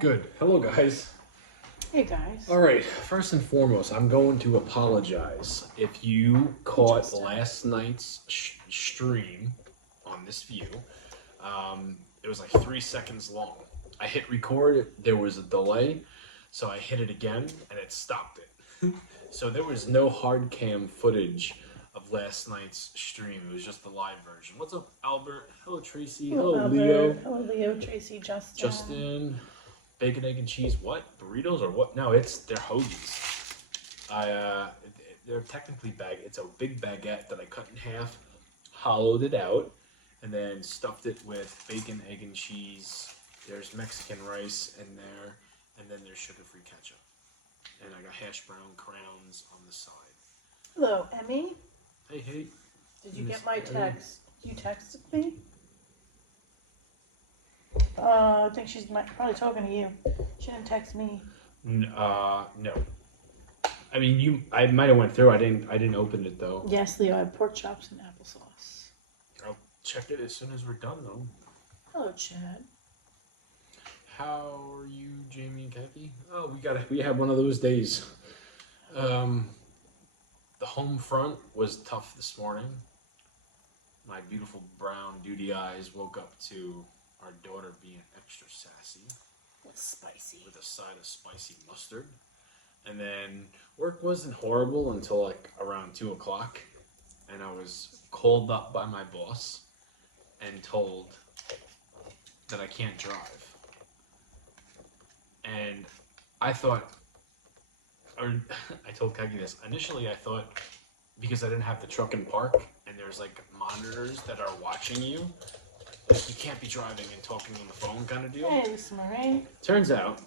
Good. Hello, guys. Hey guys. All right. First and foremost, I'm going to apologize if you caught Interesting. last night's stream on this view. It was like 3 seconds long. I hit record. There was a delay, so I hit it again, and it stopped it. So there was no hard cam footage of last night's stream. It was just the live version. What's up, Albert? Hello, Tracy. Hello, Leo. Hello, Leo, Tracy, Justin. Bacon, egg, and cheese. What? Burritos or what? No, they're hoagies. They're technically it's a big baguette that I cut in half, hollowed it out, and then stuffed it with bacon, egg, and cheese. There's Mexican rice in there, and then there's sugar-free ketchup. And I got hash brown crowns on the side. Hello, Emmy. Hey. Did you Miss get my Emmy. text? You texted me? I think she's probably talking to you. She didn't text me. No. I mean, I might have went through. I didn't open it though. Yes, Leo, I have pork chops and applesauce. I'll check it as soon as we're done though. Hello, Chad. How are you, Jamie and Kathy? Oh, we had one of those days. The home front was tough this morning. My beautiful brown duty eyes woke up to our daughter being extra sassy. What's spicy? With a side of spicy mustard. And then work wasn't horrible until like around 2 o'clock. And I was called up by my boss and told that I can't drive. And I thought, or I told Kagi this, initially I thought because I didn't have the truck in park and there's like monitors that are watching you, like you can't be driving and talking on the phone kind of deal. Hey, Lisa Marie. Turns out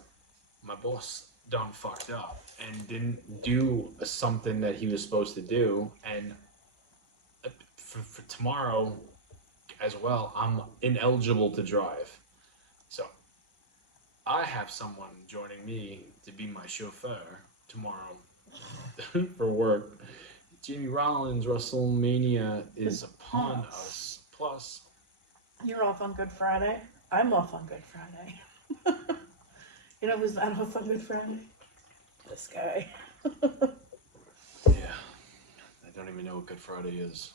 my boss done fucked up and didn't do something that he was supposed to do, and for tomorrow as well, I'm ineligible to drive. So I have someone joining me to be my chauffeur tomorrow for work. Jamie Rollins, WrestleMania is upon us. Plus, You're off on Good Friday. I'm off on Good Friday. You know who's not off on Good Friday? This guy. yeah, I don't even know what Good Friday is.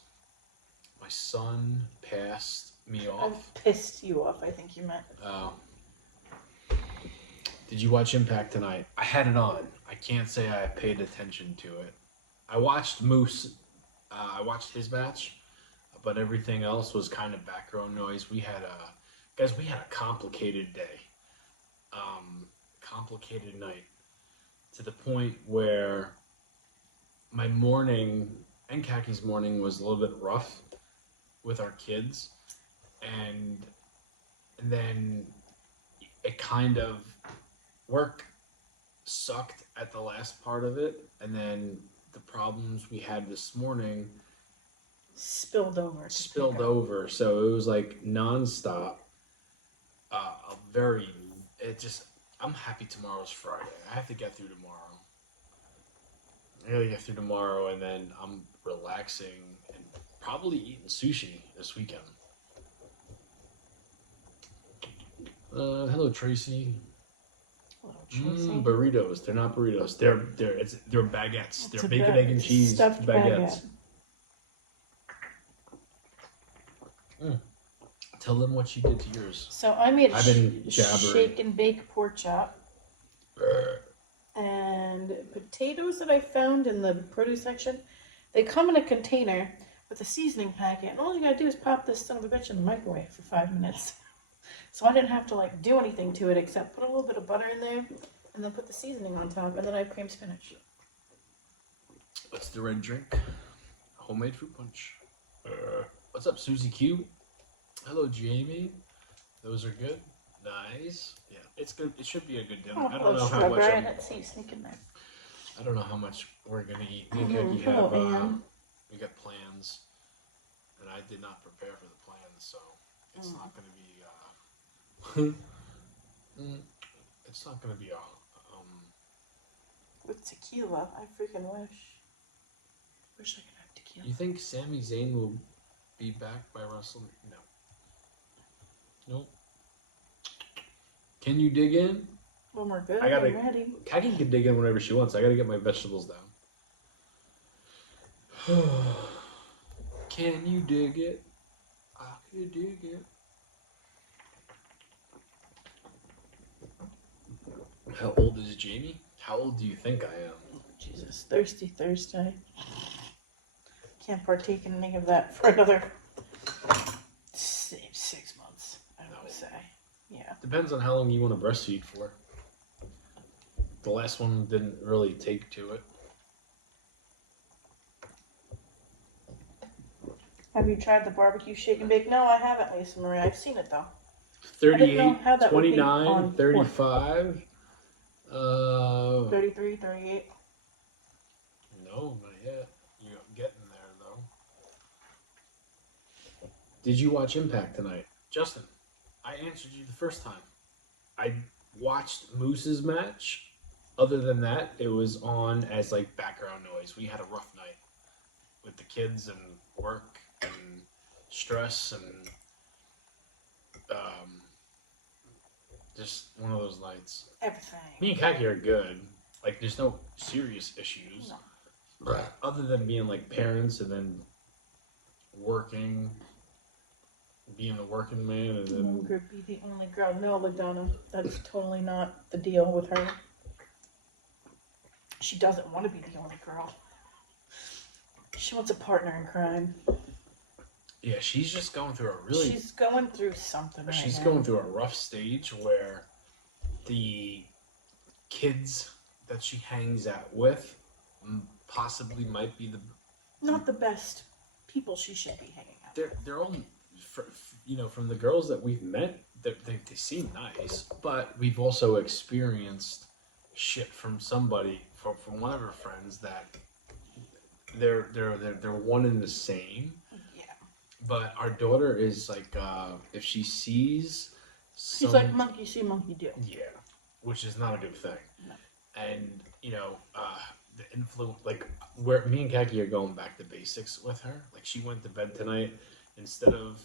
My son passed me off. I pissed you off, I think you meant. Did you watch Impact tonight? I had it on. I can't say I paid attention to it. I watched Moose. I watched his match, but everything else was kind of background noise. We had a complicated day, complicated night, to the point where my morning and Kaki's morning was a little bit rough with our kids, and then it kind of work sucked at the last part of it, and then the problems we had this morning Spilled over. so it was like nonstop. I'm happy tomorrow's Friday. I have to get through tomorrow. I gotta get through tomorrow, and then I'm relaxing and probably eating sushi this weekend. Hello, Tracy. Hello, Tracy. Burritos. They're not burritos. They're baguettes. It's They're a bacon, egg, and cheese stuffed baguettes. baguette. Tell them what you did to yours. So I made I've been jabbering. shake and bake pork chop and potatoes that I found in the produce section. They come in a container with a seasoning packet, and all you gotta do is pop this son of a bitch in the microwave for 5 minutes. So I didn't have to do anything to it except put a little bit of butter in there and then put the seasoning on top, and then I have cream spinach. What's the red drink? Homemade fruit punch. What's up, Susie Q? Hello, Jamie. Those are good. Nice. Yeah, it's good. It should be a good dinner. Oh, I don't know how sugar. much. Let's see, sneak in there. I don't know how much we're gonna eat. Me and Kaki Hello, have. Ann. We got plans, and I did not prepare for the plans, so it's not gonna be. It's not gonna be a. With tequila, I freaking wish I could have tequila. You think Sami Zayn will be back by WrestleMania? No. Nope. Can you dig in? When we're good, I gotta- I'm ready. Kaki can dig in whenever she wants. I gotta get my vegetables down. Can you dig it? I can dig it. How old is Jamie? How old do you think I am? Jesus, thirsty Thursday. Can't partake in any of that for another 6 months, I would say. Yeah. Depends on how long you want to breastfeed for. The last one didn't really take to it. Have you tried the barbecue shake and bake? No, I haven't, Lisa Marie. I've seen it though. 38, how that would be 29, on 35. 33, 38. No, not yet. You're getting there, though. Did you watch Impact tonight? Justin, I answered you the first time. I watched Moose's match. Other than that, it was on as like background noise. We had a rough night with the kids and work and stress and just one of those nights. Everything. Me and Kaki are good. Like, there's no serious issues. No. Right. Other than being like parents and then working, being a working man, and then Could be the only girl. No, Ladonna, that's totally not the deal with her. She doesn't want to be the only girl. She wants a partner in crime. yeah, she's just going through a really. She's going through something right She's now. going through a rough stage where the kids that she hangs out with possibly might be the. Not the best people she should be hanging out. They're all, from the girls that we've met, they seem nice, but we've also experienced shit from somebody from one of her friends that they're one and the same. Yeah. But our daughter is like, if she sees, She's like monkey see, monkey do. yeah, which is not a good thing. No. And the influence, like where me and Kaki are going back to basics with her. Like she went to bed tonight instead of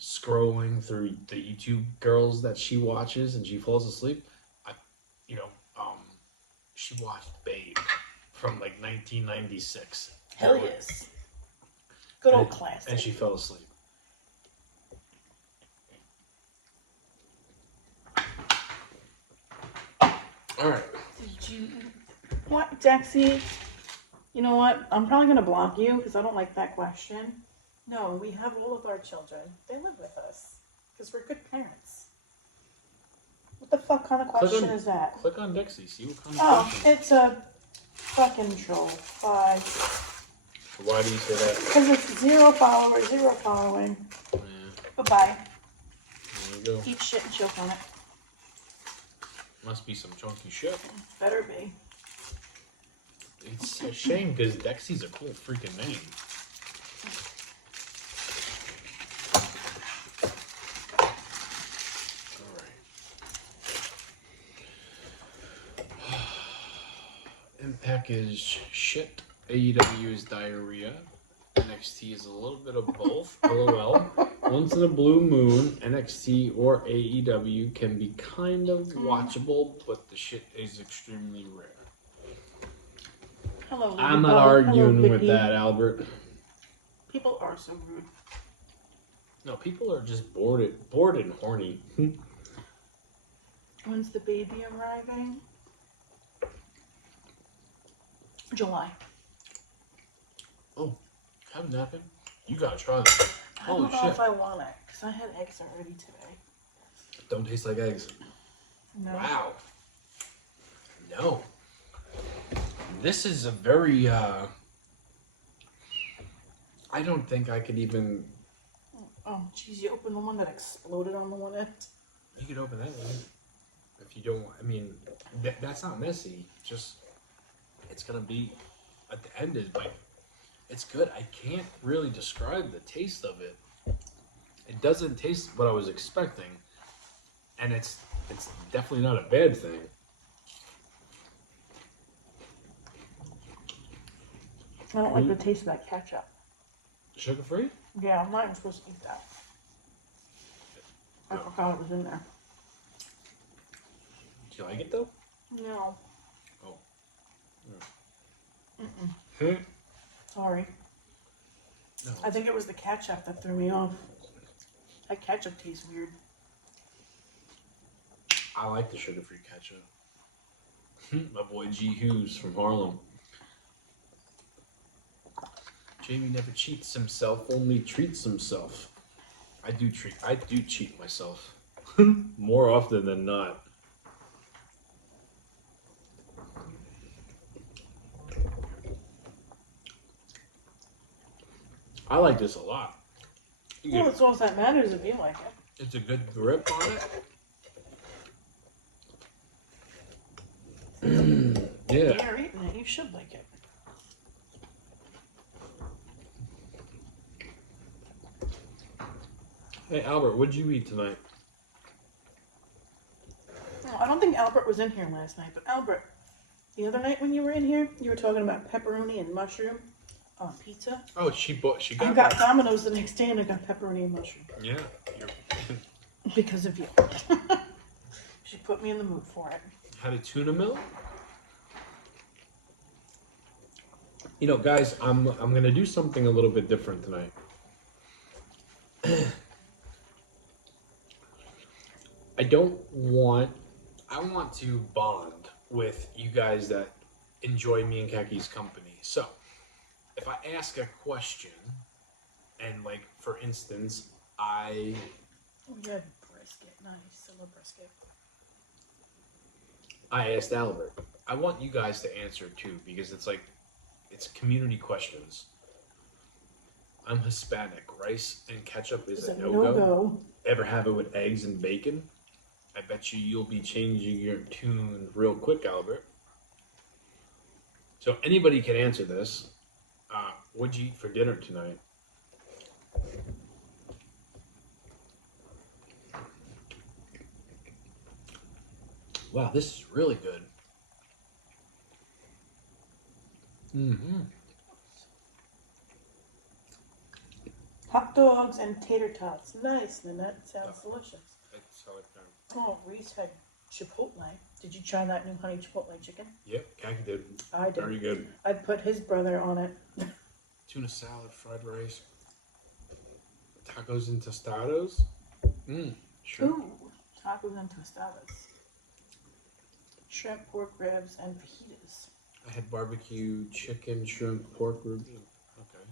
scrolling through the YouTube girls that she watches and she falls asleep. She watched Babe from like 1996. Hell yes. Good old And- classic. And she fell asleep. All right. Did you... What, Dexy? You know what? I'm probably going to block you because I don't like that question. No, we have all of our children. They live with us because we're good parents. What the fuck kind of question is that? Click on Dexy. See what kind of Oh, question. it's a fucking troll. Bye. Why do you say that? Because it's 0 followers, 0 following. Yeah, Bye-bye. there you go. Eat shit and choke on it. Must be some chunky shit. Better be. It's a shame because Dexy's a cool freaking name. Alright. Impact is shit. AEW is diarrhea. NXT is a little bit of both. LOL. Once in a blue moon, NXT or AEW can be kind of watchable, but the shit is extremely rare. Hello, I'm not Hello, arguing with Vicky. that, Albert. People are so rude. No, people are just bored and horny. When's the baby arriving? July. Oh, have napping? You gotta try that. I Holy don't know shit. if I want it because I had eggs already today. Don't taste like eggs. No. Wow. No. This is a very, I don't think I could even... Oh, jeez, you opened the one that exploded on the one end. You could open that one. If you don't, I mean, that's not messy. Just, it's gonna be, at the end is like, it's good. I can't really describe the taste of it. It doesn't taste what I was expecting. And it's definitely not a bad thing. I don't like the taste of that ketchup. Sugar free? Yeah, I'm not even supposed to eat that. I forgot it was in there. Do you like it though? No. Oh. Mm-mm. Sorry. No. I think it was the ketchup that threw me off. That ketchup tastes weird. I like the sugar-free ketchup. My boy G. Hughes from Harlem. Jamie never cheats himself, only treats himself. I do cheat myself. More often than not. I like this a lot. Well, it's all that matters if you like it. It's a good grip on it. Yeah. You're eating it. You should like it. Hey Albert, what'd you eat tonight? No, I don't think Albert was in here last night, but Albert, the other night when you were in here, you were talking about pepperoni and mushroom on pizza. Oh, she I got Domino's the next day and I got pepperoni and mushroom. Yeah. Because of you. She put me in the mood for it. Had a tuna mill. You know, guys, I'm gonna do something a little bit different tonight. I want to bond with you guys that enjoy me and Kaki's company. So, if I ask a question, and like, for instance, We had brisket. Nice. I love brisket. I asked Albert, I want you guys to answer too, because it's community questions. I'm Hispanic. Rice and ketchup is a no-go. Ever have it with eggs and bacon? I bet you'll be changing your tune real quick, Albert. So anybody can answer this. What'd you eat for dinner tonight? Wow, this is really good. Mm-hmm. Hot dogs and tater tots. Nice, Nanette. Sounds delicious. That's how it sounds. Oh, Reese had Chipotle. Did you try that new honey Chipotle chicken? Yep, Kaki did. I did. Very good. I put his brother on it. Tuna salad, fried rice, tacos and tostados. Sure. Ooh, tacos and tostadas. Shrimp, pork ribs, and fajitas. I had barbecue, chicken, shrimp, pork ribs. Okay.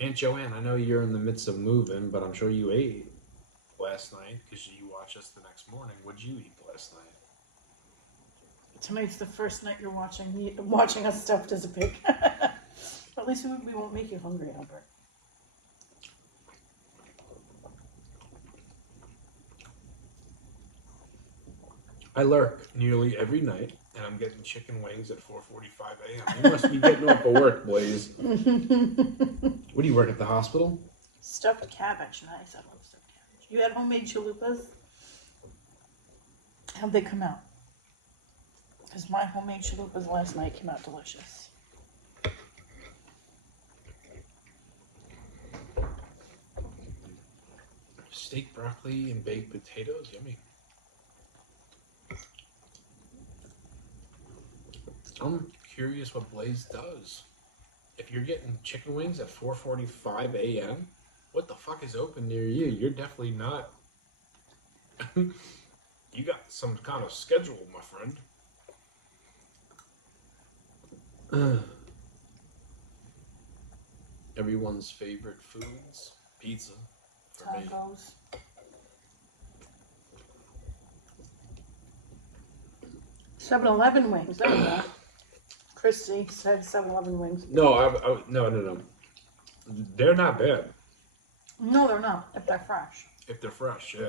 Aunt Joanne, I know you're in the midst of moving, but I'm sure you ate last night because you watched us the next morning. What'd you eat last night? Tonight's the first night you're watching us stuffed as a pig. At least we won't make you hungry, Albert. I lurk nearly every night, and I'm getting chicken wings at 4:45 a.m. You must be getting off of work, Blaze. What do you work at the hospital? Stuffed cabbage. Nice. I love stuffed cabbage. You had homemade chalupas? How'd they come out? Because my homemade chalupas last night came out delicious. Steak, broccoli, and baked potatoes. Yummy. I'm curious what Blaze does. If you're getting chicken wings at 4:45 a.m., what the fuck is open near you? You're definitely not. You got some kind of schedule, my friend. Everyone's favorite foods. Pizza. For me. Tacos. $7-Eleven wings. There we go. Christy said 7-Eleven wings. No, no. They're not bad. No, they're not. If they're fresh. If they're fresh, yeah.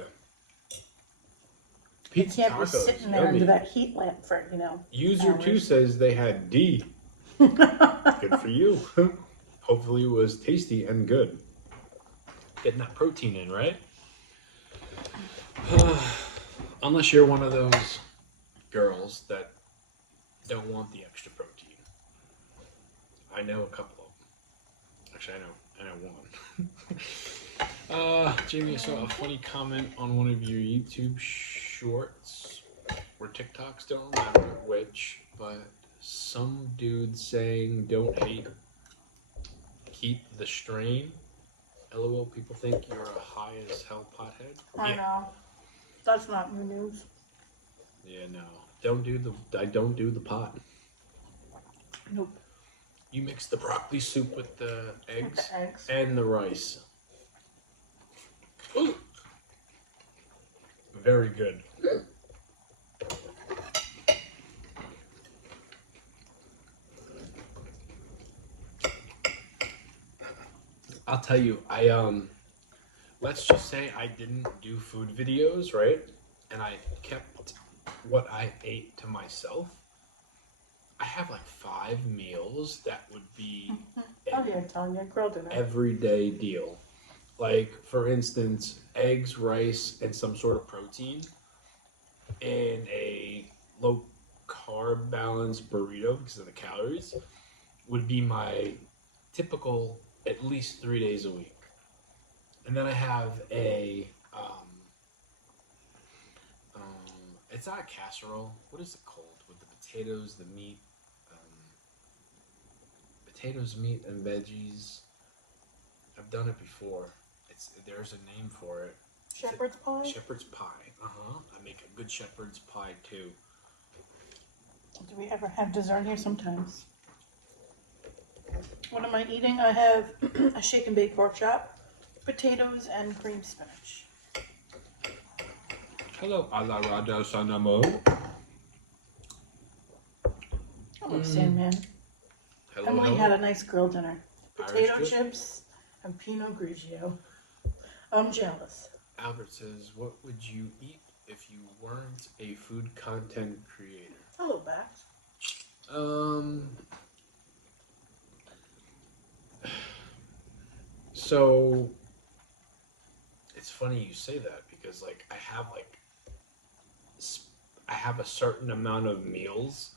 You Pizza can't be tacos, sitting there yummy. under that heat lamp for, User hours. 2 says they had D. Good for you. Hopefully it was tasty and good. Getting that protein in, right? Unless you're one of those girls that don't want the extra protein. I know a couple of them. Actually, I know one. Jamie, I saw a funny comment on one of your YouTube shorts or TikToks, don't remember which, but some dude saying don't hate, keep the strain. LOL, people think you're a high as hell pothead. I know. That's not new news. Yeah, no. I don't do the pot. Nope. You mix the broccoli soup with the eggs, With the eggs. and the rice. Ooh. Very good. I'll tell you, let's just say I didn't do food videos, right? And I kept what I ate to myself. I have like 5 meals that would be Oh yeah, Tanya, grilled dinner. everyday deal. Like, for instance, eggs, rice, and some sort of protein in a low carb balanced burrito because of the calories would be my typical at least 3 days a week. And then I have it's not a casserole. What is it called? With the potatoes, the meat, potatoes, meat, and veggies. I've done it before. There's a name for it. Shepherd's pie? Shepherd's pie. I make a good shepherd's pie too. Do we ever have dessert here? Sometimes. What am I eating? I have a shake and bake pork chop, potatoes, and cream spinach. Hello, Ala Raja Sanamo. Hello, Sandman. Hello, Emily hello. had a nice grilled dinner. Potato Irish chips and Pinot Grigio. I'm jealous. Albert says, what would you eat if you weren't a food content creator? Hello, Bax. So it's funny you say that because like I have a certain amount of meals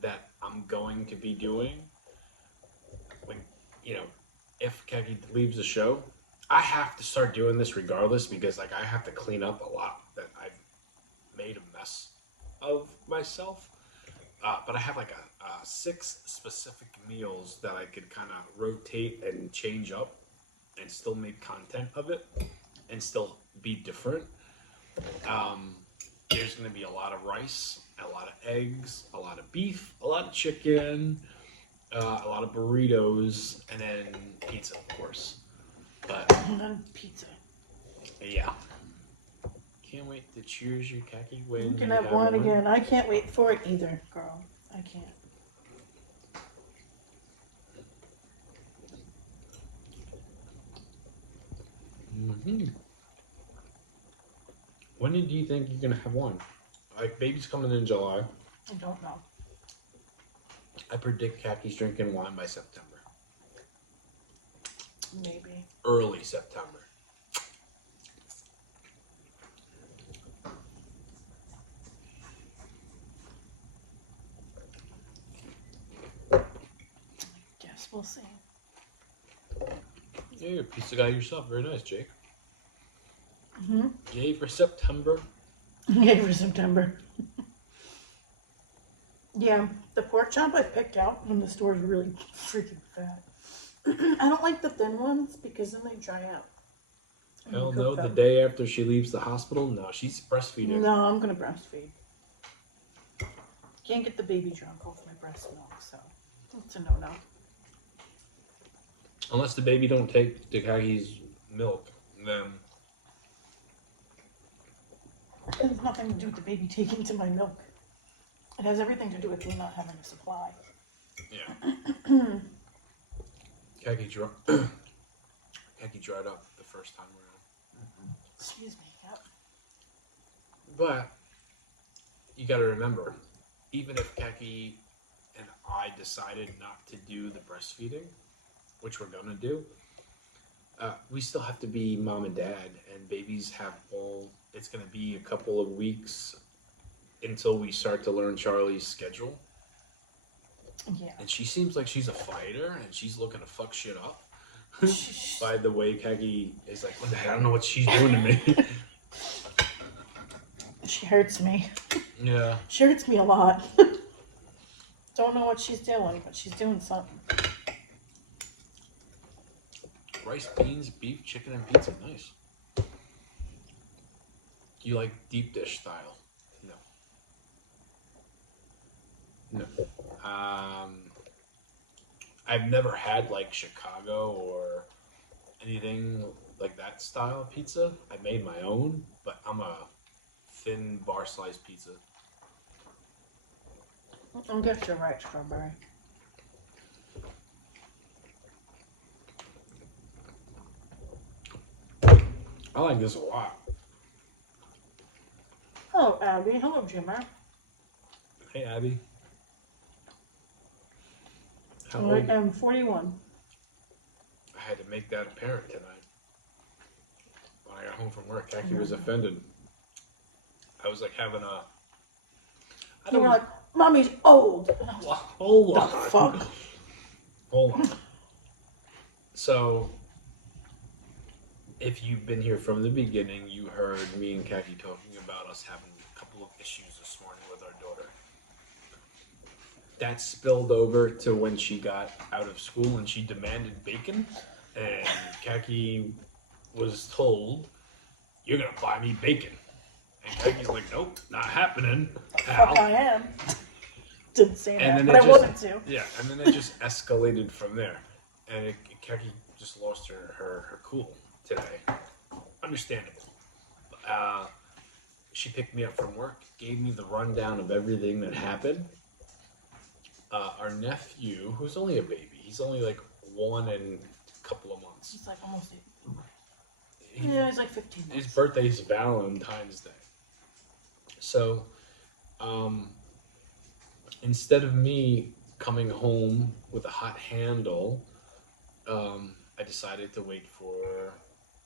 that I'm going to be doing when, if Keki leaves the show. I have to start doing this regardless because like I have to clean up a lot that I've made a mess of myself. But I have like a 6 specific meals that I could kind of rotate and change up and still make content of it and still be different. There's going to be a lot of rice, a lot of eggs, a lot of beef, a lot of chicken, a lot of burritos, and then pizza, of course. But And then pizza. yeah. Can't wait to cheers your khaki when You can have one again. I can't wait for it either, girl. I can't. Mm-hmm. When do you think you're gonna have one? Like, baby's coming in July. I don't know. I predict Kaki's drinking wine by September. Maybe. Early September. Guess we'll see. Yeah, you're a pizza guy yourself. Very nice, Jake. Mm-hmm. Yay for September. Yay for September. Yeah, the pork chop I picked out from the store is really freaking fat. I don't like the thin ones because then they dry out. when you Hell cook no, the them. day after she leaves the hospital, no, she's breastfeeding. No, I'm gonna breastfeed. Can't get the baby drunk off my breast milk, so it's a no-no. Unless the baby don't take Kaki's milk, then It has nothing to do with the baby taking to my milk. It has everything to do with me not having a supply. yeah. Kaki dried up the first time around. Excuse me. Yep. But you got to remember, even if Keki and I decided not to do the breastfeeding, which we're gonna do, we still have to be mom and dad, and babies have it's gonna be a couple of weeks until we start to learn Charlie's schedule. Yeah. And she seems like she's a fighter, and she's looking to fuck shit up. By the way, Keki is like, what the heck? I don't know what she's doing to me. She hurts me. Yeah. She hurts me a lot. Don't know what she's doing, but she's doing something. Rice, beans, beef, chicken, and pizza. Nice. You like deep dish style? No. No. I've never had like Chicago or anything like that style pizza. I made my own, but I'm a thin bar slice pizza. I guess you're right, strawberry. I like this a lot. Hello, Abby. Hello, Jimmer. Hey, Abby. How I old? am 41. I had to make that apparent tonight. When I got home from work, Khaki was offended. I was like having a. I You don't were like, Mommy's old. Hold The on. fuck? Hold on. So, if you've been here from the beginning, you heard me and Khaki talking about us having a couple of issues this morning with our daughter. That spilled over to when she got out of school and she demanded bacon, and Khaki was told, "You're gonna buy me bacon." And Khaki's like, "Nope, not happening, Fuck, I pal." am. Didn't say And that, then but it I just- wanted to. Yeah, and then it just escalated from there. And Khaki just lost her cool today. Understandable. She picked me up from work, gave me the rundown of everything that happened. Our nephew, who's only a baby, he's only like 1 and a couple of months. He's like almost 8. He- Yeah, he's like 15 months. His birthday's Valentine's Day. So, instead of me coming home with a hot handle, I decided to wait for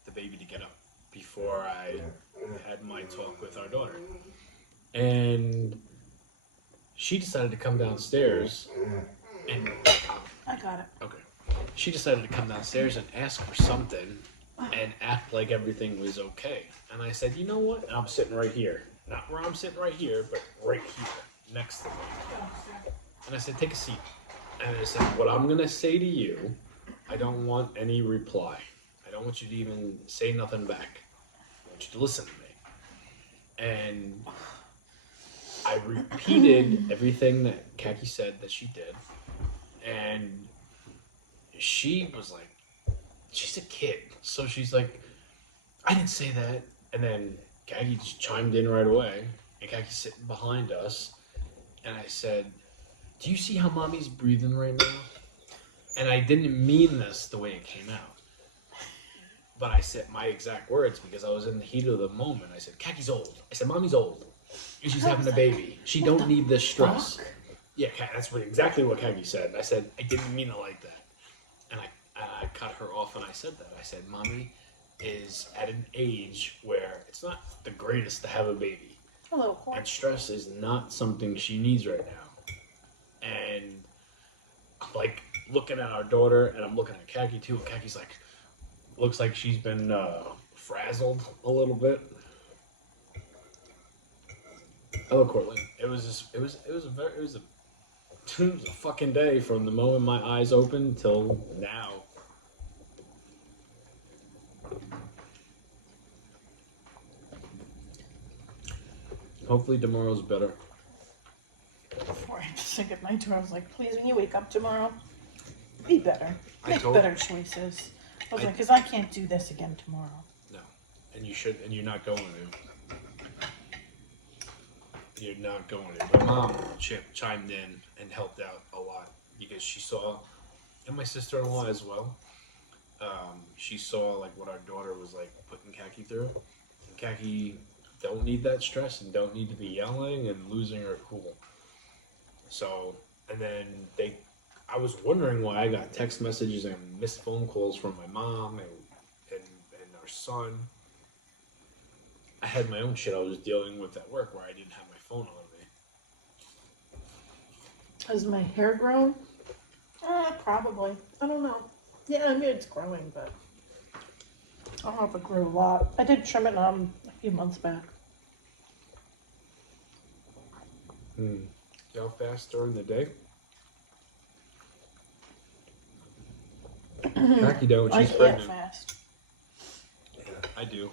the baby to get up before I had my talk with our daughter. And she decided to come downstairs and I got it. okay. She decided to come downstairs and ask for something and act like everything was okay. And I said, "You know what?" And I'm sitting right here. Not where I'm sitting right here, but right here, next to me. And I said, "Take a seat." And I said, "What I'm going to say to you, I don't want any reply. I don't want you to even say nothing back. I want you to listen to me." And I repeated everything that Khaki said that she did. And she was like, she's a kid. So she's like, "I didn't say that." And then Khaki just chimed in right away. And Khaki's sitting behind us. And I said, "Do you see how mommy's breathing right now?" And I didn't mean this the way it came out. But I said my exact words because I was in the heat of the moment. I said, "Khaki's old." I said, "Mommy's old. And she's having a baby. She What don't the need this stress." Fuck. Yeah, that's exactly what Khaki said. And I said, "I didn't mean it like that." And I cut her off and I said that. I said, "Mommy is at an age where it's not the greatest to have a baby. Hello, And Corn. stress is not something she needs right now." And I'm like looking at our daughter and I'm looking at Khaki too. And Khaki's like, looks like she's been frazzled a little bit. Hello, Cortland. It was a fucking day from the moment my eyes opened till now. Hopefully tomorrow's better. Before I had to say goodnight to her, I was like, please, when you wake up tomorrow, be better. I Make told- better choices. I was I- like, because I can't do this again tomorrow. No, and you should, and you're not going to. You're not going to. But Mom chimed in and helped out a lot because she saw, and my sister-in-law as well. She saw like what our daughter was like putting Khaki through. And Khaki don't need that stress and don't need to be yelling and losing her cool. So, and then I was wondering why I got text messages and missed phone calls from my mom and our son. I had my own shit I was dealing with at work where I didn't have my phone on me. Has my hair grown? Probably. I don't know. Yeah, I mean, it's growing, but I don't know if it grew a lot. I did trim it a few months back. You how fast during the day? Khaki don't. I She's can't pregnant. fast. Yeah, I do.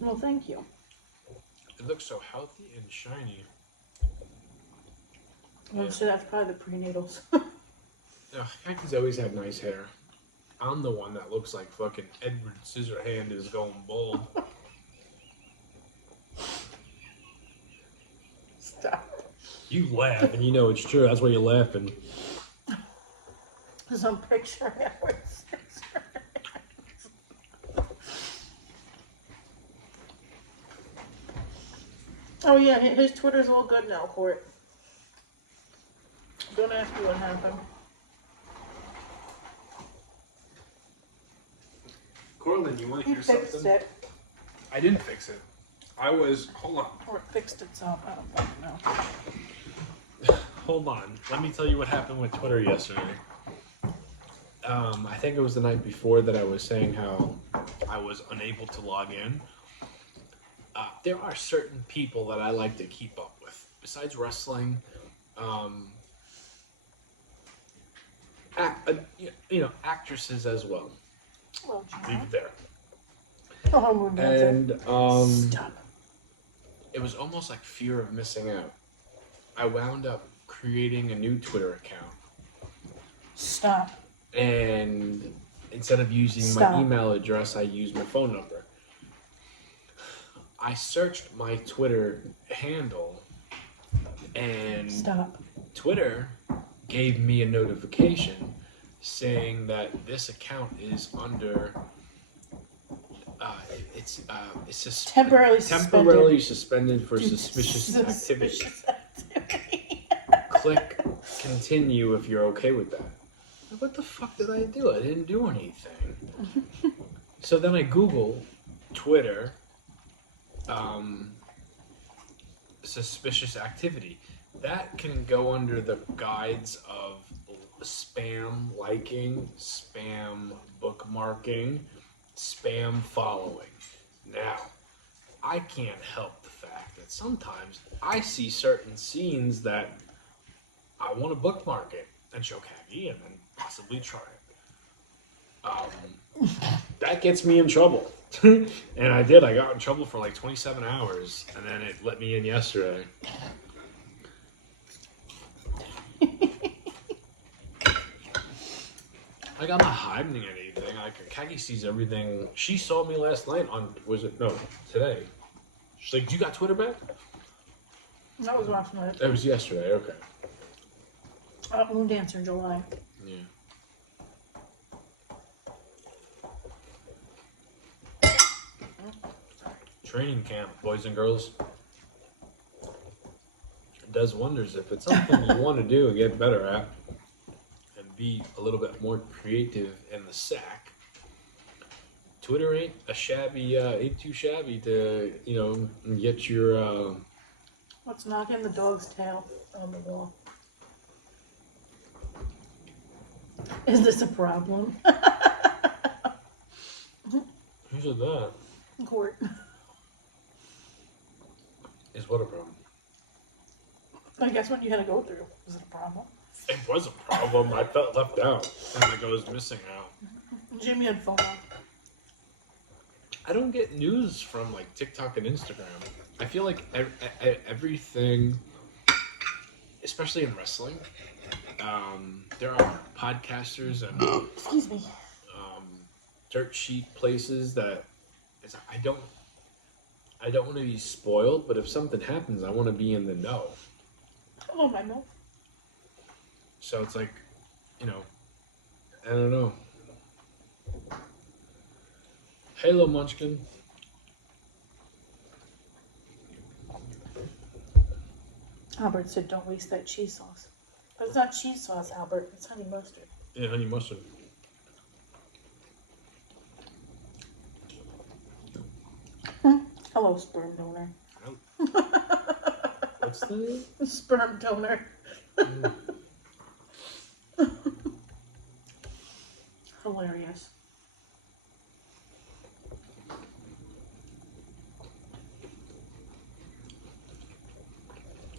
Well, thank you. It looks so healthy and shiny. I'm sure that's probably the prenatals. Khaki's always had nice hair. I'm the one that looks like fucking Edward Scissorhand is going bald. Stop. You laugh and you know it's true. That's why you're laughing. Because I'm picturing Edward Oh yeah, his Twitter's all good now, Court. Don't ask me what happened. Corlin, you want to He hear fixed something? it. I didn't fix it. Hold on. Or it fixed itself. I don't fucking know. Hold on. Let me tell you what happened with Twitter yesterday. I think it was the night before that I was saying how I was unable to log in. There are certain people that I like to keep up with. Besides wrestling, actresses as well. Well, Leave it there. Oh, Moon Dancer. And Stop. it was almost like fear of missing out. I wound up creating a new Twitter account. Stop. And instead of using Stop. my email address, I used my phone number. I searched my Twitter handle, and Stop. Twitter gave me a notification saying that this account is under it's temporarily suspended for suspicious activity. Click continue if you're okay with that. What the fuck did I do? I didn't do anything. So then I Google Twitter suspicious activity. That can go under the guides of spam liking, spam bookmarking, spam following. Now, I can't help the fact that sometimes I see certain scenes that I want to bookmark it and show Khaki and then possibly try it. That gets me in trouble. And I did. I got in trouble for like 27 hours, and then it let me in yesterday. Like, I'm not hiding anything. Like, Khaki sees everything. She saw me last night on, today. She's like, you got Twitter back? That was last night. It was yesterday, okay. Moon Dancer in July. Yeah. Training camp, boys and girls. It does wonders if it's something you want to do and get better at and be a little bit more creative in the sack. Twitter ain't too shabby to, get your Let's knock in the dog's tail on the wall. Is this a problem? Who said that? Court. Is what a problem? I guess what you had to go through. Was it a problem? It was a problem. I felt left out. And like I was missing out. Jimmy had phone on. I don't get news from like TikTok and Instagram. I feel like everything, especially in wrestling, there are podcasters and Excuse me. dirt sheet places that I don't want to be spoiled, but if something happens, I want to be in the know. Oh my milk. So it's like, I don't know. Hello, Munchkin. Albert said, "Don't waste that cheese sauce." But it's not cheese sauce, Albert. It's honey mustard. Yeah, honey mustard. Hello, sperm donor. What's the name? Sperm donor. Hilarious.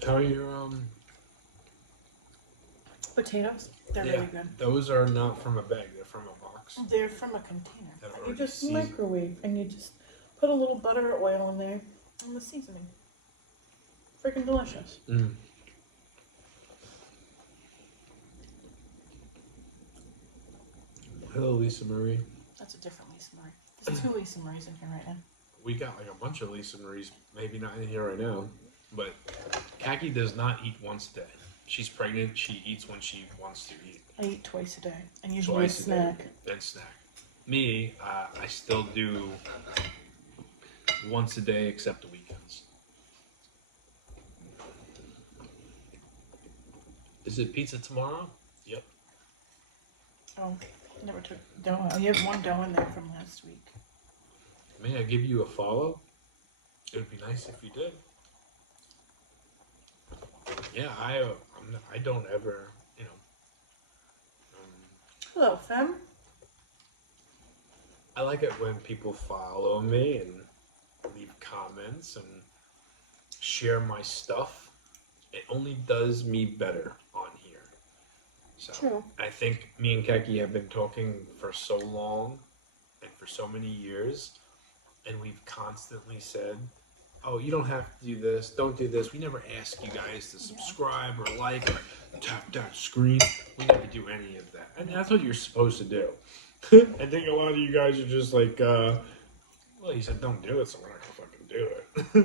How are your Potatoes, they're Yeah, really good. those are not from a bag; they're from a box. They're from a container. That that you already just seasoned. microwave and you just put a little butter or oil in there and the seasoning. Freaking delicious. Mm. Hello, Lisa Marie. That's a different Lisa Marie. There's two Lisa Maries in here right now. We got like a bunch of Lisa Maries, maybe not in here right now, but Kaki does not eat once a day. She's pregnant. She eats when she wants to eat. I eat twice a day and usually Twice a a day. snack. Then snack. Me, I still do once a day except the weekends. Is it pizza tomorrow? Yep. Oh, I never took dough. You have one dough in there from last week. May I give you a follow? It would be nice if you did. Yeah, I don't ever, Hello, Fem. I like it when people follow me and leave comments and share my stuff. It only does me better on here. So True. I think me and Keki have been talking for so long and for so many years, and we've constantly said, oh, you don't have to do this, don't do this. We never ask you guys to subscribe or like or tap that screen. We never do any of that. And that's what you're supposed to do. I think a lot of you guys are just like, well, you said don't do it, so we're not gonna fucking do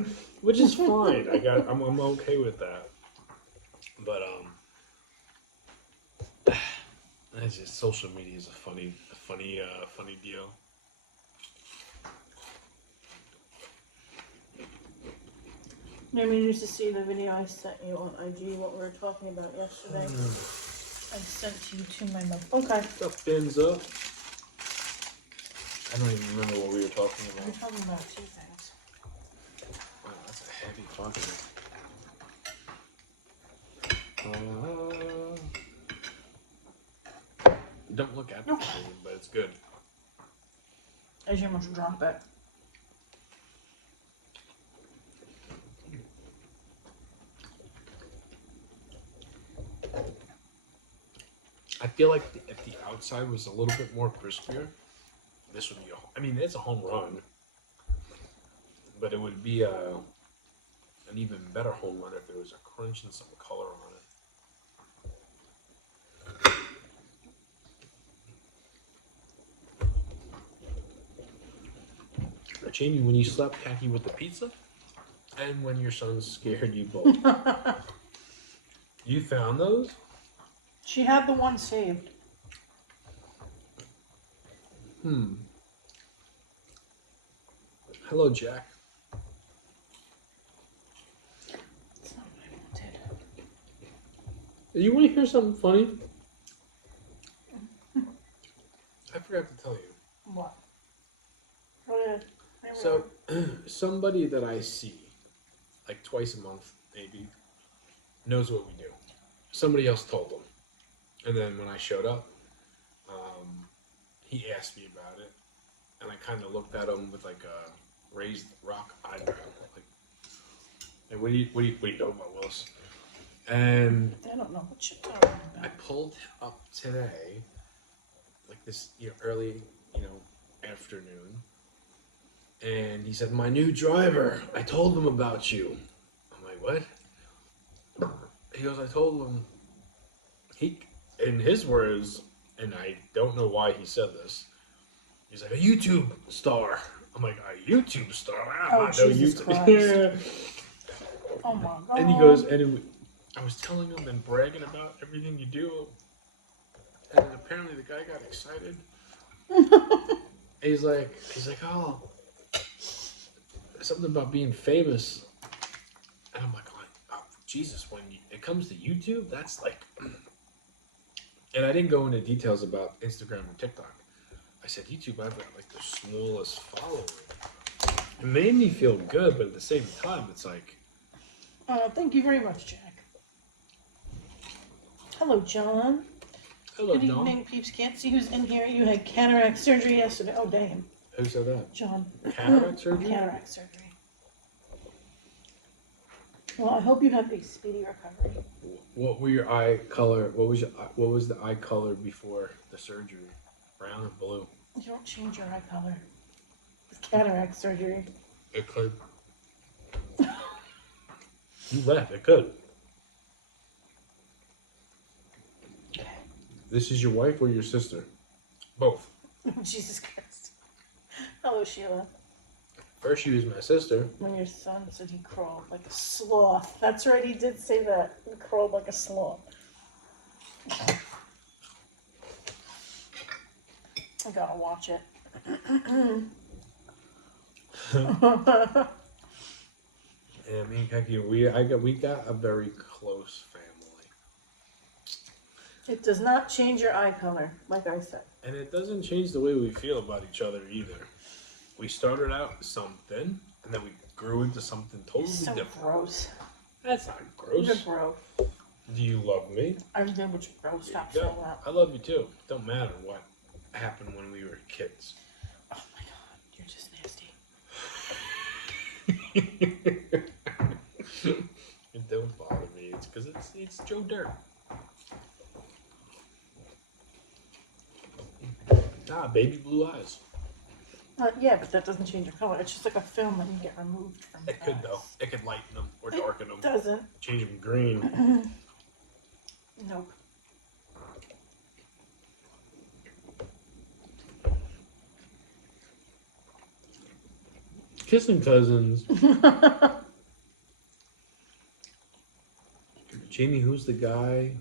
it. Which is fine. I'm okay with that. But it's just social media is a funny deal. Maybe you used to see the video I sent you on IG, what we were talking about yesterday. I sent you to my mom. Okay. What's up, fins up? I don't even remember what we were talking We're about. talking about two things. Wow, that's a heavy fucking. Don't look at the thing, but it's good. As you must drop it. I feel like if the outside was a little bit more crispier, this would be it's a home run. But it would be an even better home run if there was a crunch and some color on it. Jamie, when you slapped Kaki with the pizza, and when your son scared you both. You found those? She had the one saved. Hello, Jack. That's not what I wanted. You want to hear something funny? I forgot to tell you. What? Go ahead. So, somebody that I see, like twice a month, maybe, knows what we do. Somebody else told them. And then when I showed up, he asked me about it. And I kind of looked at him with like a raised rock eyebrow. Like what do you know about Willis? And I don't know what you're talking I about. pulled up today, like this early, afternoon, and he said, "My new driver. I told him about you." I'm like, "What?" He goes, "I told him." In his words, and I don't know why he said this. He's like, "A YouTube star." I'm like, "A YouTube star? I'm not no Jesus YouTube." Christ. Yeah. Oh my god. And he goes, I was telling him and bragging about everything you do, and apparently the guy got excited. He's like, "Oh, something about being famous," and I'm like, "Oh, Jesus, when it comes to YouTube, that's like," and I didn't go into details about Instagram or TikTok. I said, YouTube, I've got like the smallest following. It made me feel good, but at the same time, it's like, Thank you very much, Jack. Hello, John. hello, Good John. evening, peeps. Can't see who's in here. You had cataract surgery yesterday. Oh, damn. Who said that? John. Cataract surgery? Cataract surgery. Well, I hope you have a speedy recovery. What were your eye color? What was the eye color before the surgery? Brown or blue? You don't change your eye color with cataract surgery. It could. You laugh. It could. This is your wife or your sister? Both. Jesus Christ. Hello, Sheila. First, she was my sister. When your son said he crawled like a sloth. That's right, he did say that. He crawled like a sloth. I gotta watch it. Yeah, me and Kaki, we got a very close family, It does not change your eye color, like I said. and it doesn't change the way we feel about each other either. We started out something, and then we grew into something totally So different. gross. That's not You're gross. gross. Do you love me? Everything but your gross. Stop Yeah, saying that. I love you too. Don't matter what happened when we were kids. Oh my god, you're just nasty. It don't bother me. It's because it's Joe Dirt. Ah, baby blue eyes. Yeah, but that doesn't change your color. It's just like a film that you get removed from. It could eyes. though. It could lighten them or darken them, Doesn't. change them green. Nope. Kissing cousins. Jamie, who's the guy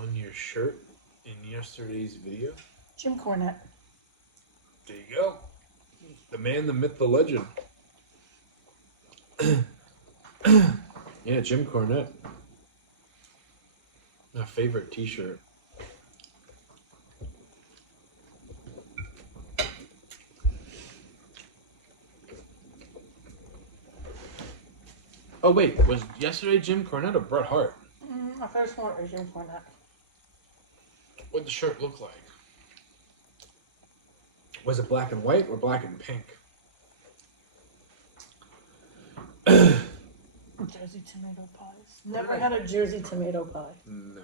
on your shirt in yesterday's video? Jim Cornette. There you go. The man, the myth, the legend. Yeah, Jim Cornette. My favorite t-shirt. Oh wait, was yesterday Jim Cornette or Bret Hart? I first one was Jim Cornette. What'd the shirt look like? Was it black and white or black and pink? Jersey tomato pies. Never had a Jersey tomato pie. No.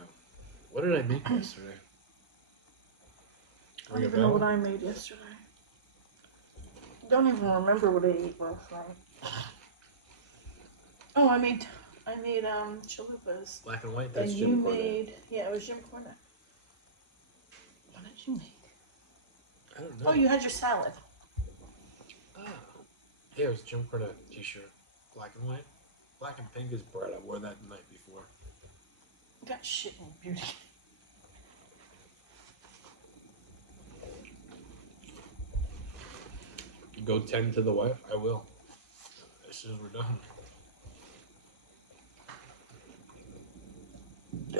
What did I make yesterday? I don't even know what I made yesterday. Don't even remember what I ate last night. Oh, I made chalupas. Black and white? That's And Jim you Cornette. made, yeah, it was Jim Cornette. What did you make? I don't know. Oh, you had your salad. Oh. Yeah, it was Jim Cornette t-shirt. Black and white. Black and pink is Bret. I wore that the night before. You got shit in beauty. Go tend to the wife? I will. As soon as we're done.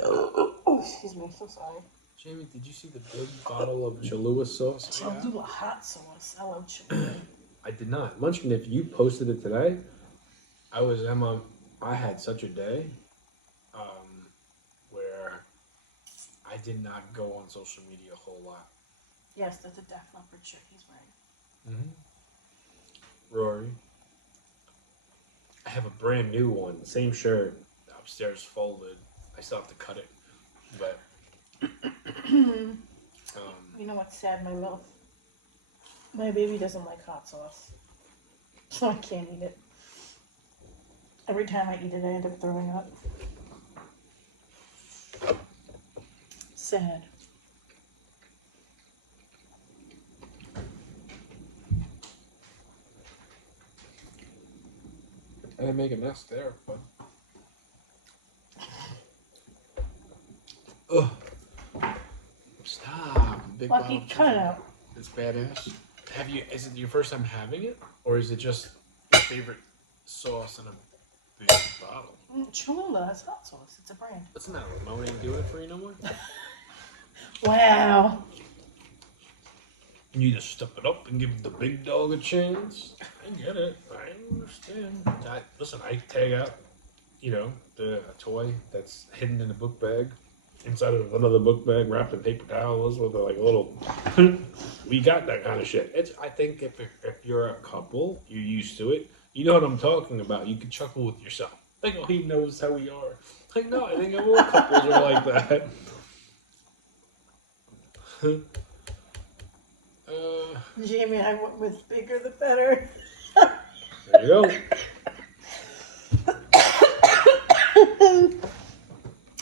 Oh, excuse me, so sorry. Jamie, did you see the big bottle of Cholula sauce? I'll do a hot sauce. I love chili. I did not. Munchkin, if you posted it today, I had such a day where I did not go on social media a whole lot. Yes, that's a Def Leppard shirt he's wearing. Mm-hmm. Rory. I have a brand new one. Same shirt. Upstairs folded. I still have to cut it. But, You know what's sad, my love? My baby doesn't like hot sauce. So I can't eat it. Every time I eat it, I end up throwing up. Sad. I didn't make a mess there, but. Ugh. Stop. Big Lucky, bottle of cut it chicken. out. It's badass. Is it your first time having it? Or is it just your favorite sauce in a big bottle? Cholula has hot sauce. It's a brand. What's the matter? Ramon ain't doing it for you no more? Wow. You need to step it up and give the big dog a chance. I get it. I understand. Listen, I tag out, a toy that's hidden in a book bag inside of another book bag wrapped in paper towels with like a little. We got that kind of shit. I think if you're a couple, you're used to it. You know what I'm talking about. You can chuckle with yourself. Like, oh, he knows how we are. Like, no, I think all couples are like that. Jamie, I went with bigger the better. There you go.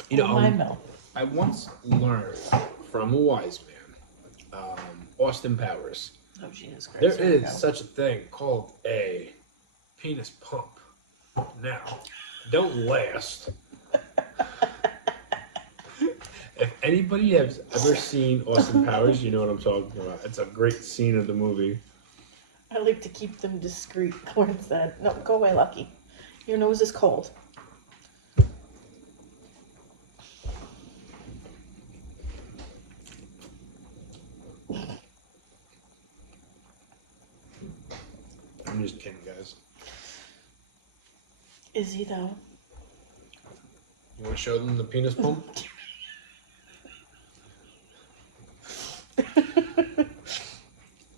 You know, my mouth. I once learned from a wise man, Austin Powers. Oh, Jesus Christ. There here we is go. such a thing called a penis pump. Now, don't last. If anybody has ever seen Austin Powers, you know what I'm talking about. It's a great scene of the movie. I like to keep them discreet towards that. No, go away, Lucky. Your nose is cold. I'm just kidding, guys. Is he though? You want to show them the penis pump?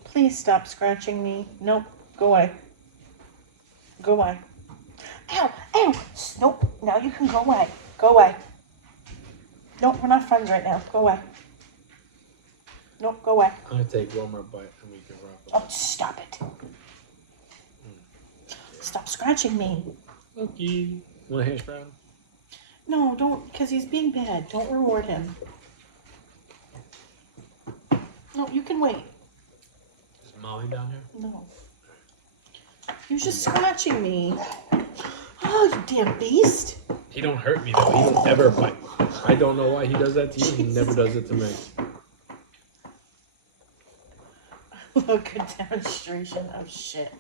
Please stop scratching me. Nope. Go away. Go away. Ow! Ow! Nope. Now you can go away. Go away. Nope, we're not friends right now. Go away. Nope, go away. I'm going to take one more bite and we can wrap Oh, up. stop it. Stop scratching me. Lucky. Want a hash brown? No, don't, because he's being bad. Don't reward him. No, you can wait. Is Molly down here? No. You're just scratching me. Oh, you damn beast. He don't hurt me though. He don't ever bite. I don't know why he does that to you. He never does it to me. A good demonstration of shit.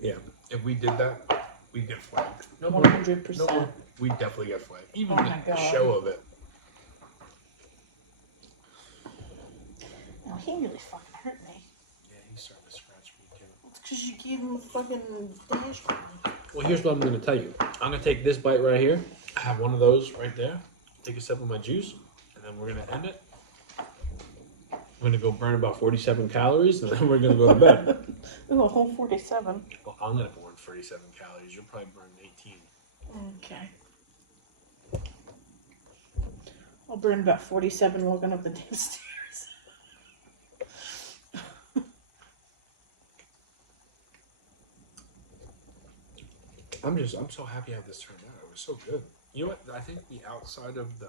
Yeah. If we did that, we'd get flagged. No, 100%. we definitely get flagged. Even Oh my the God. show of it. No, he really fucking hurt me. Yeah, he's starting to scratch me too. It's because you gave him a fucking dash. Well, here's what I'm going to tell you. I'm going to take this bite right here. I have one of those right there. Take a sip of my juice, and then we're going to end it. We're going to go burn about 47 calories, and then we're going to go to bed. Ooh, a whole 47. Well, I'm going to burn 47 calories. You'll probably burn 18. Okay. I'll burn about 47 walking up the damn stairs. I'm so happy how this turned out. It was so good. You know what? I think the outside of the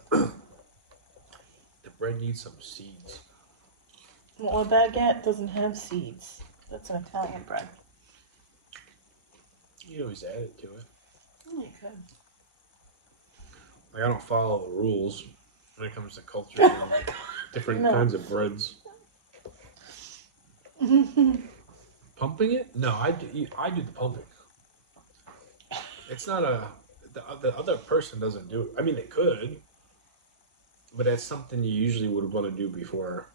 the bread needs some seeds. Well, a baguette doesn't have seeds. That's an Italian bread. You always add it to it. Oh, you could. Like I don't follow the rules when it comes to culture and different No. kinds of breads. Pumping it? No, I do the pumping. It's not the other person doesn't do it. I mean, they could, but that's something you usually would want to do before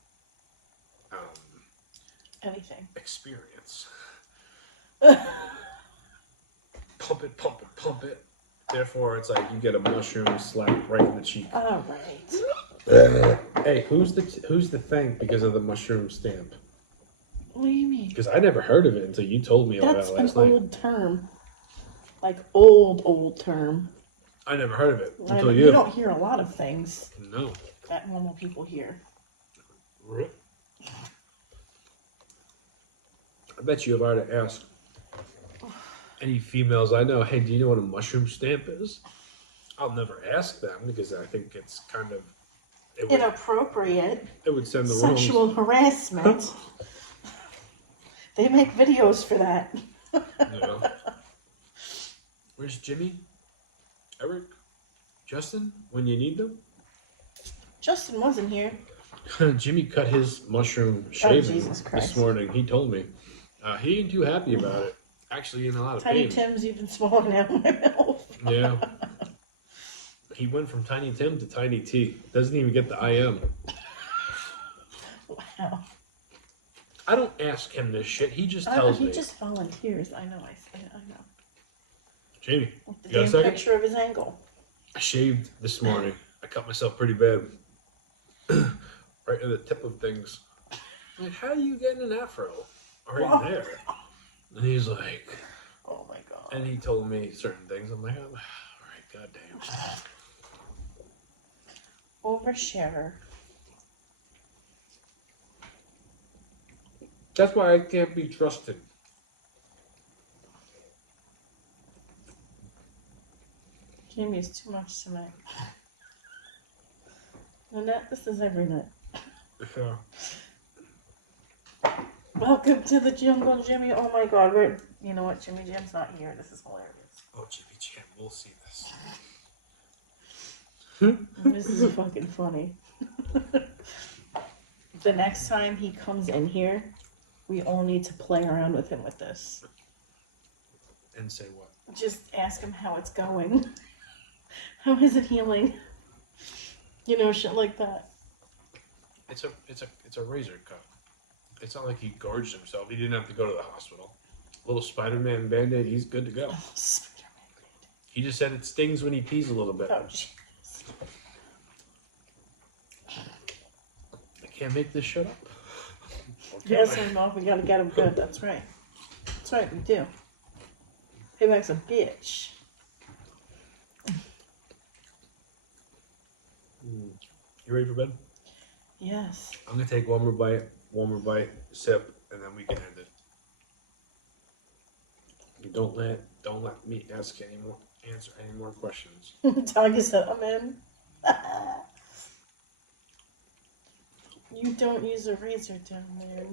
Anything. experience. Pump it, pump it, pump it. Therefore, it's like you get a mushroom slap right in the cheek. All right. Hey, who's the thing because of the mushroom stamp? What do you mean? Because I never heard of it until you told me about That's it an last night. old term. Like old term. I never heard of it I until mean, you. you don't hear a lot of things No. that normal people hear. I bet you if I were to ask any females I know, hey, do you know what a mushroom stamp is? I'll never ask them because I think it's kind of Inappropriate. it would send the Sexual harassment. They make videos for that. wrong. You know. Where's Jimmy? Eric? Justin? When you need them? Justin wasn't here. Jimmy cut his mushroom shaving Jesus Christ. this morning. He told me. He ain't too happy about it. Actually, in a lot of Tiny pain. Tim's even smaller now in my mouth. Yeah. He went from Tiny Tim to Tiny T. Doesn't even get the IM. Wow. I don't ask him this shit. He just tells He me. just volunteers. I know. I know. Jamie, With the you got a damn second? picture of his ankle. I shaved this morning. I cut myself pretty bad. Right at the tip of things. I'm like, how are you getting an afro? right there. And he's like, Oh my god. and he told me certain things. I'm like, all right, goddamn. Oversharer. That's why I can't be trusted. Jamie's too much tonight. Nanette, this is every night. Yeah. Welcome to the jungle, Jimmy. Oh my god, you know what? Jimmy Jam's not here. This is hilarious. Oh, Jimmy Jam, we'll see this. This is fucking funny. The next time he comes in here, we all need to play around with him with this. And say what? Just ask him how it's going. How is it healing? You know, shit like that. It's a razor cut. It's not like he gorged himself. He didn't have to go to the hospital. Little Spider-Man Band-Aid, he's good to go. Oh, Spider-Man. He just said it stings when he pees a little bit. Oh, jeez. I can't make this shit up. Okay. Yes, I know. We gotta get him good. That's right. That's right, we do. Payback's a bitch. You ready for bed? Yes. I'm gonna take one more bite, sip, and then we can end it. You don't let me answer any more questions. Tiger said, I'm in. You don't use a razor down there.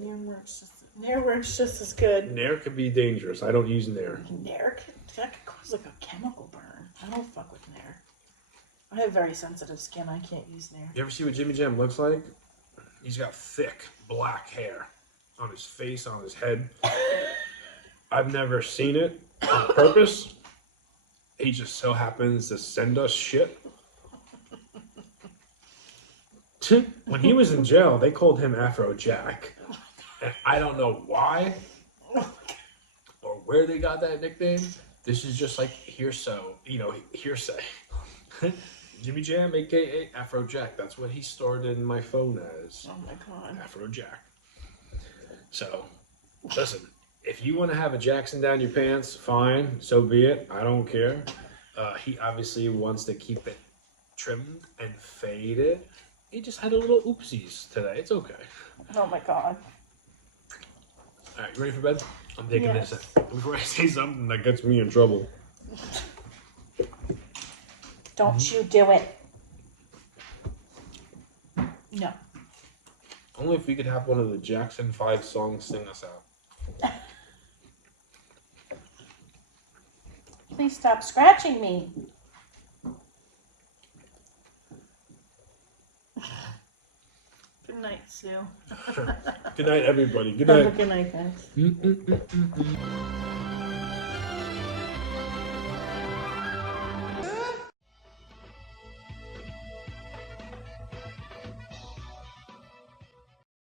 Nair works just as good. Nair can be dangerous. I don't use Nair. Nair that could cause like a chemical burn. I don't fuck with Nair. I have very sensitive skin. I can't use Nair. You ever see what Jimmy Jam looks like? He's got thick black hair on his face, on his head. I've never seen it on purpose. He just so happens to send us shit. When he was in jail, they called him Afro Jack. And I don't know why or where they got that nickname. This is just like hearsay. Jimmy Jam, aka Afro Jack. That's what he stored in my phone as. Oh my god. Afro Jack. So, listen, if you want to have a Jackson down your pants, fine, so be it. I don't care. He obviously wants to keep it trimmed and faded. He just had a little oopsies today. It's okay. Oh my god. All right, you ready for bed? I'm taking Yes. this before I say something that gets me in trouble. Don't you do it. No. Only if we could have one of the Jackson 5 songs sing us out. Please stop scratching me. Good night, Sue. Good night, everybody. Good Have a night. good night, guys.